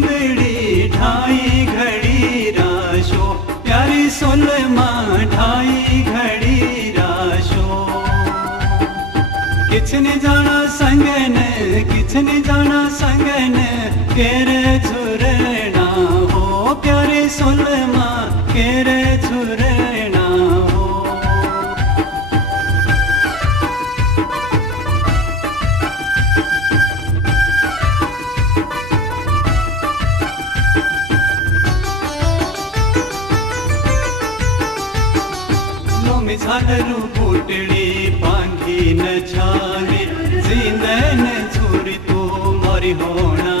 जिंदड़ी ढाई घड़ी राशो प्यारी सोलमा ढाई घड़ी राशो किछने जाना संगन किछने जाना संगन केरे झुरना हो प्यारे सोलमा केरे झुरना हो लोमी झालरू बूटड़ी बांधी न छावे जिंदन झूरी तो मारी होना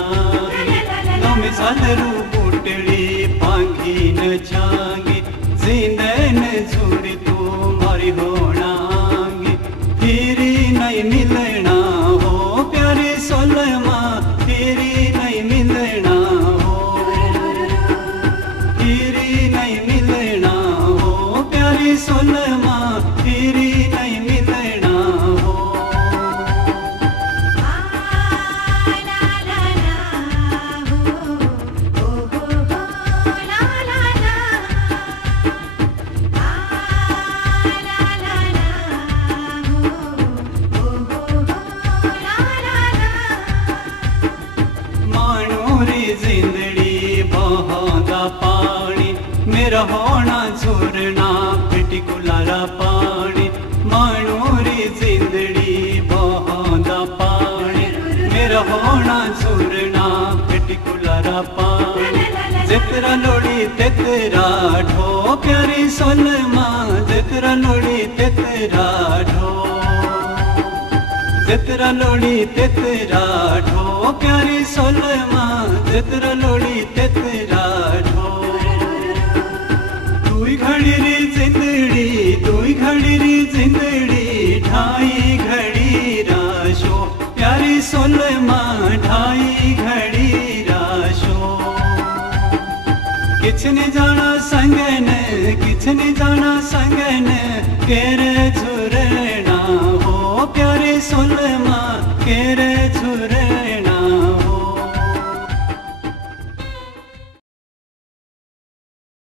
लोमी झालरू बूटड़ी बांधी न छावे जिंदन झूरी तो मारी होना फिरी नहीं मिलना हो प्यारे सोलमा फिरी नहीं मिलना हो फिरी नहीं मिलना हो प्यारी सोलमा फिरी नहीं मिलना हो मानोरी जिंदड़ी बहादा पानी मेरा होना झुरना पिटिकुलारा पानी मानोरी जिंदड़ी बहादा पानी मेरा होना झुरना पिटिकुलारा पानी जितरा लोड़ी तेतरा ढो प्यारी सोलमा जितरा लोड़ी तेतरा ढो जितरा लोड़ी तेतरा ढो प्यारी सोलमा जितरा लोड़ी तेतरा ढो दुई घड़ी री जिंदड़ी दुई घड़ी री जिंदड़ी ढाई घड़ी राशो प्यारी सोलमा ढाई घड़ी राशो किछने जाना संगन किछने जाना संगन केरे झुरना हो प्यारे सोलमा केरे झुरना